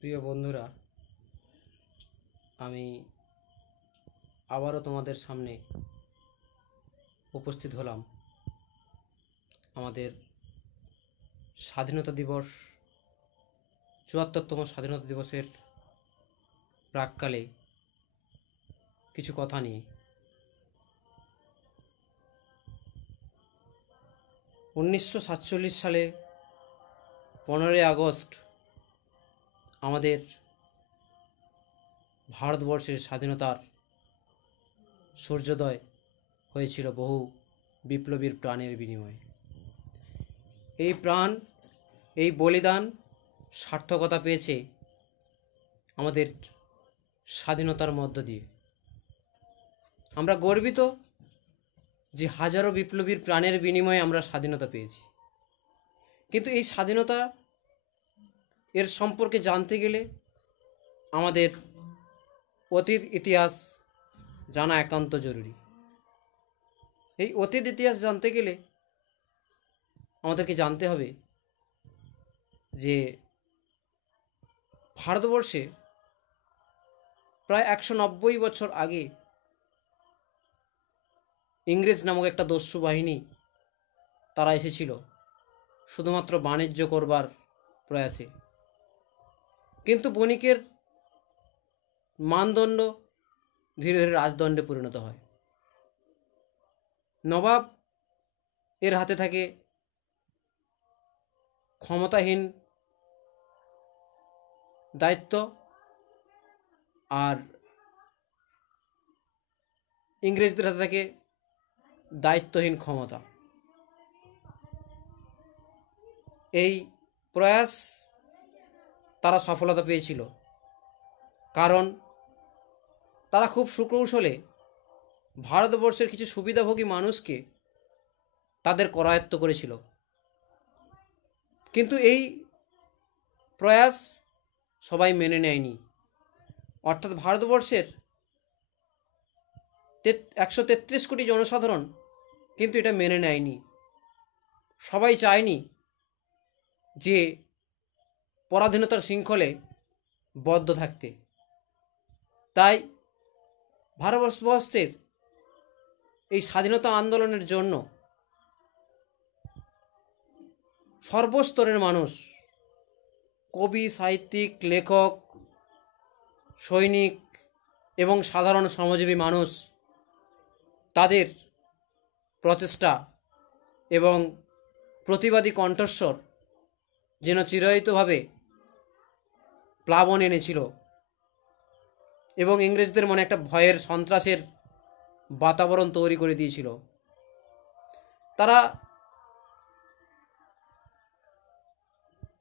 প্রিয় বন্ধুরা, আমি আবারও তোমাদের সামনে উপস্থিত হলাম। আমাদের স্বাধীনতা দিবস ৭৪তম স্বাধীনতা দিবসের প্রাক্কালে কিছু কথা নিয়ে। ১৯৪৭ সালে ১৫ই আগস্ট আমাদের ভারতবর্ষের স্বাধীনতার সূর্যোদয় হয়েছিল বহু বিপ্লবীর প্রাণের বিনিময়ে। এই প্রাণ, এই বলিদান সার্থকতা পেয়েছে আমাদের স্বাধীনতার মধ্য দিয়ে। আমরা গর্বিত যে হাজারো বিপ্লবীর প্রাণের বিনিময়ে আমরা স্বাধীনতা পেয়েছি। কিন্তু এই স্বাধীনতা এর সম্পর্কে জানতে গেলে আমাদের অতীত ইতিহাস জানা একান্ত জরুরি। এই অতীত ইতিহাস জানতে গেলে আমাদেরকে জানতে হবে যে ভারতবর্ষে প্রায় ১৯০ বছর আগে ইংরেজ নামক একটা দস্যু বাহিনী তারা এসেছিল শুধুমাত্র বাণিজ্য করবার প্রয়াসে। কিন্তু বণিকের মানদণ্ড ধীরে ধীরে রাজদণ্ডে পরিণত হয়। নবাব এর হাতে থাকে ক্ষমতাহীন দায়িত্ব, আর ইংরেজদের হাতে থাকে দায়িত্বহীন ক্ষমতা। এই প্রয়াস তারা সফলতা পেয়েছিল, কারণ তারা খুব সুকৌশলে ভারতবর্ষের কিছু সুবিধাভোগী মানুষকে তাদের করায়ত্ত করেছিল। কিন্তু এই প্রয়াস সবাই মেনে নেয়নি। অর্থাৎ ভারতবর্ষের ১৩৩ কোটি জনসাধারণ কিন্তু এটা মেনে নেয়নি। সবাই চায়নি যে পরাধীনতার শৃঙ্খলে বদ্ধ থাকতে। তাই ভারতবর্ষের এই স্বাধীনতা আন্দোলনের জন্য সর্বস্তরের মানুষ, কবি, সাহিত্যিক, লেখক, সৈনিক এবং সাধারণ শ্রমজীবী মানুষ তাদের প্রচেষ্টা এবং প্রতিবাদী কণ্ঠস্বর যেন চিরায়িতভাবে প্লাবন এনেছিল এবং ইংরেজদের মনে একটা ভয়ের, সন্ত্রাসের বাতাবরণ তৈরি করে দিয়েছিল। তারা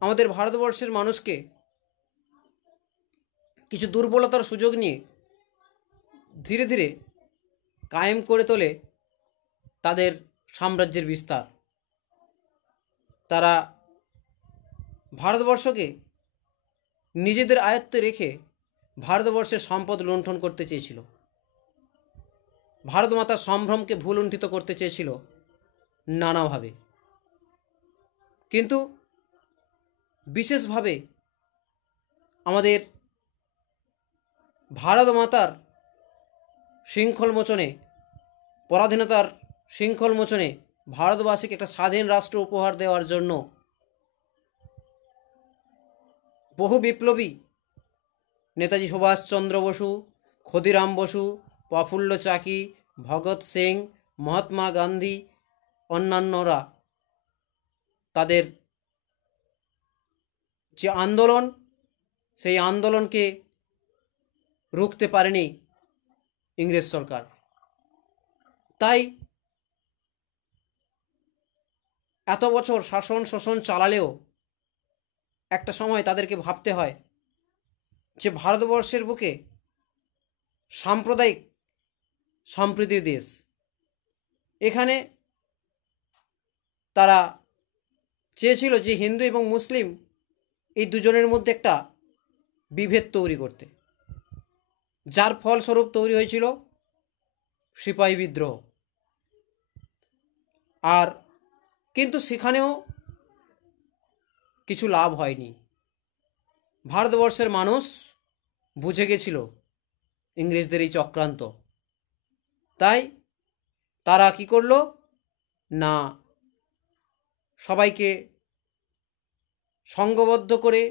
আমাদের ভারতবর্ষের মানুষকে কিছু দুর্বলতার সুযোগ নিয়ে ধীরে ধীরে কায়েম করে তোলে তাদের সাম্রাজ্যের বিস্তার। তারা ভারতবর্ষকে নিজেদের আয়ত্তে রেখে ভারতবর্ষের সম্পদ লুণ্ঠন করতে চেয়েছিল, ভারত মাতার সম্ভ্রমকে ভুলুণ্ঠিত করতে চেয়েছিল নানাভাবে। কিন্তু বিশেষভাবে আমাদের ভারত মাতার শৃঙ্খল মোচনে, পরাধীনতার শৃঙ্খল মোচনে ভারতবাসীকে একটা স্বাধীন রাষ্ট্র উপহার দেওয়ার জন্য বহু বিপ্লবী, নেতাজি সুভাষচন্দ্র বসু, ক্ষুদিরাম বসু, প্রফুল্ল চাকি, ভগৎ সিং, মহাত্মা গান্ধী, অন্যান্যরা তাদের যে আন্দোলন, সেই আন্দোলনকে রুখতে পারেনি ইংরেজ সরকার। তাই এত বছর শাসন শোষণ চালালেও একটা সময় তাদেরকে ভাবতে হয় যে ভারতবর্ষের বুকে সাম্প্রদায়িক সম্প্রীতির দেশ। এখানে তারা চেয়েছিল যে হিন্দু এবং মুসলিম এই দুজনের মধ্যে একটা বিভেদ তৈরি করতে, যার ফলস্বরূপ তৈরি হয়েছিল সিপাহী বিদ্রোহ। আর কিন্তু সেখানেও কিছু লাভ হয়নি। ভারতবর্ষের মানুষ বুঝে গেছিল ইংরেজদের এই চক্রান্ত। তাই তারা কি করলো না, সবাইকে সংঘবদ্ধ করে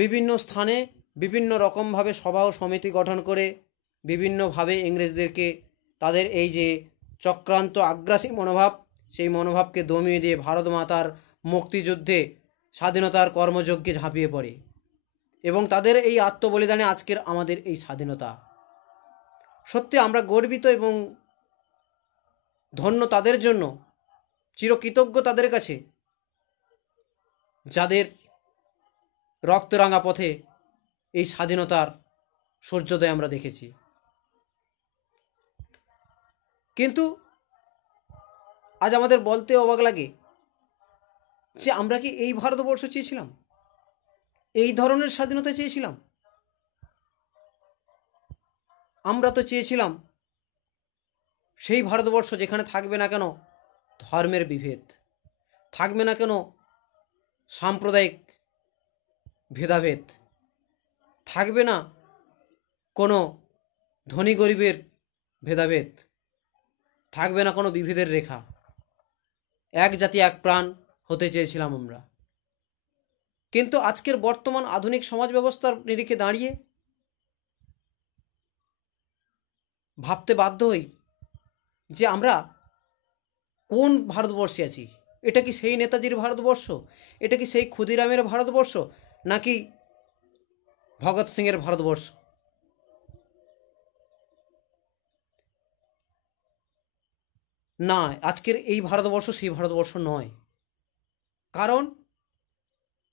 বিভিন্ন স্থানে বিভিন্ন রকমভাবে সভা ও সমিতি গঠন করে বিভিন্নভাবে ইংরেজদেরকে তাদের এই যে চক্রান্ত আগ্রাসী মনোভাব, সেই মনোভাবকে দমিয়ে দিয়ে ভারত মাতার মুক্তিযুদ্ধে স্বাধীনতার কর্মযজ্ঞে ঝাঁপিয়ে পড়ে এবং তাদের এই আত্মবলিদানে আজকের আমাদের এই স্বাধীনতা। সত্যি আমরা গর্বিত এবং ধন্য তাদের জন্য, চিরকৃতজ্ঞ তাদের কাছে, যাদের রক্তরাঙা পথে এই স্বাধীনতার সূর্যোদয় আমরা দেখেছি। কিন্তু আজ আমাদের বলতে অবাক লাগে যে আমরা কি এই ভারতবর্ষ চেয়েছিলাম? এই ধরনের স্বাধীনতা চেয়েছিলাম? আমরা তো চেয়েছিলাম সেই ভারতবর্ষ যেখানে থাকবে না কেন ধর্মের বিভেদ, থাকবে না কেন সাম্প্রদায়িক ভেদাভেদ, থাকবে না কোনো ধনী গরিবের ভেদাভেদ, থাকবে না কোনো বিভেদের রেখা। এক জাতি এক প্রাণ হতে চেয়েছিলাম আমরা। কিন্তু আজকের বর্তমান আধুনিক সমাজ ব্যবস্থার নিরিখে দাঁড়িয়ে ভাবতে বাধ্য হই যে আমরা কোন ভারতবর্ষে আছি। এটা কি সেই নেতাজির ভারতবর্ষ? এটা কি সেই ক্ষুদিরামের ভারতবর্ষ? নাকি ভগৎ সিংয়ের ভারতবর্ষ? না, আজকের এই ভারতবর্ষ সেই ভারতবর্ষ নয়। কারণ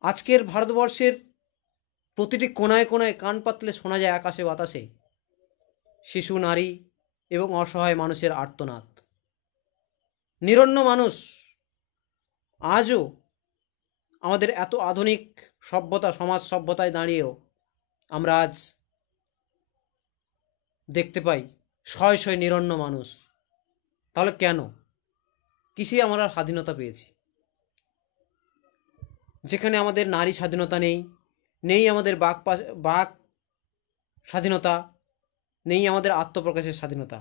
আজকের ভারতবর্ষের প্রতিটি কোনায় কোনায় কান পাতলে শোনা যায় আকাশে বাতাসে শিশু, নারী এবং অসহায় মানুষের আর্তনাদ। নিরন্ন মানুষ আজও আমাদের এত আধুনিক সভ্যতা, সমাজ সভ্যতায় দাঁড়িয়েও আমরা আজ দেখতে পাই শয়ে শয়ে নিরন্ন মানুষ। তাহলে কেন? কিসে আমরা স্বাধীনতা পেয়েছি? যেখানে আমাদের নারী স্বাধীনতা নেই, নেই আমাদের বাক স্বাধীনতা, নেই আমাদের আত্মপ্রকাশের স্বাধীনতা।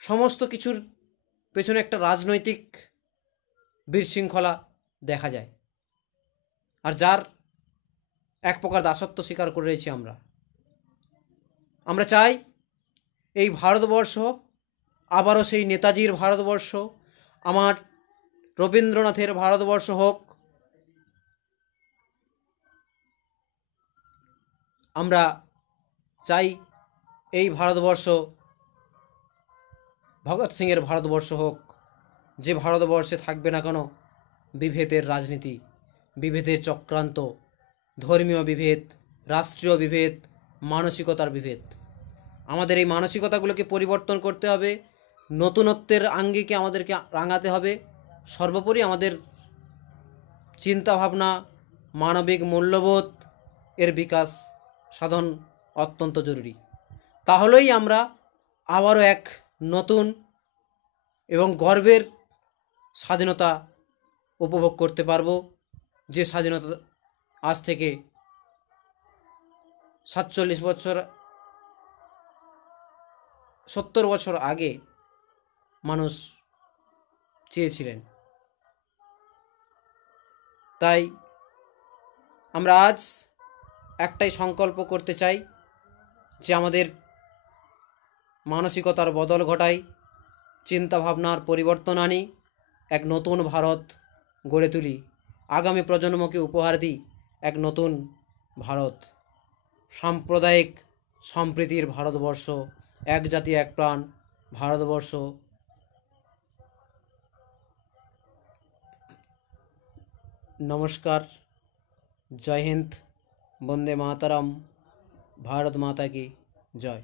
সমস্ত কিছুর পেছনে একটা রাজনৈতিক বিশৃঙ্খলা দেখা যায়, আর যার এক প্রকার দাসত্ব স্বীকার করে রয়েছি আমরা। আমরা চাই এই ভারতবর্ষ আবারও সেই নেতাজির ভারতবর্ষ, আমার রবীন্দ্রনাথের ভারতবর্ষ হোক। আমরা চাই এই ভারতবর্ষ ভগৎ সিংয়ের ভারতবর্ষ হোক, যে ভারতবর্ষে থাকবে না কোনো বিভেদের রাজনীতি, বিভেদের চক্রান্ত, ধর্মীয় বিভেদ, রাষ্ট্রীয় বিভেদ, মানসিকতার বিভেদ। আমাদের এই মানসিকতাগুলোকে পরিবর্তন করতে হবে, নতুনত্বের আঙ্গিকে আমাদেরকে রাঙাতে হবে। সর্বোপরি আমাদের চিন্তাভাবনা, মানবিক মূল্যবোধ এর বিকাশ সাধন অত্যন্ত জরুরি। তাহলেই আমরা আবারও এক নতুন এবং গর্বের স্বাধীনতা উপভোগ করতে পারব, যে স্বাধীনতা আজ থেকে 70 বছর আগে মানুষ চেয়েছিলেন। তাই আমরা আজ একটাই সংকল্প করতে চাই যে আমাদের মানসিকতার বদল ঘটাই, চিন্তাভাবনার পরিবর্তন আনি, এক নতুন ভারত গড়ে তুলি, আগামী প্রজন্মকে উপহার দিই এক নতুন ভারত, সাম্প্রদায়িক সম্প্রীতির ভারতবর্ষ, এক জাতি এক প্রাণ ভারতবর্ষ। নমস্কার, জয় হিন্দ, বন্দে মাতরম, ভারত মাতা কি জয়।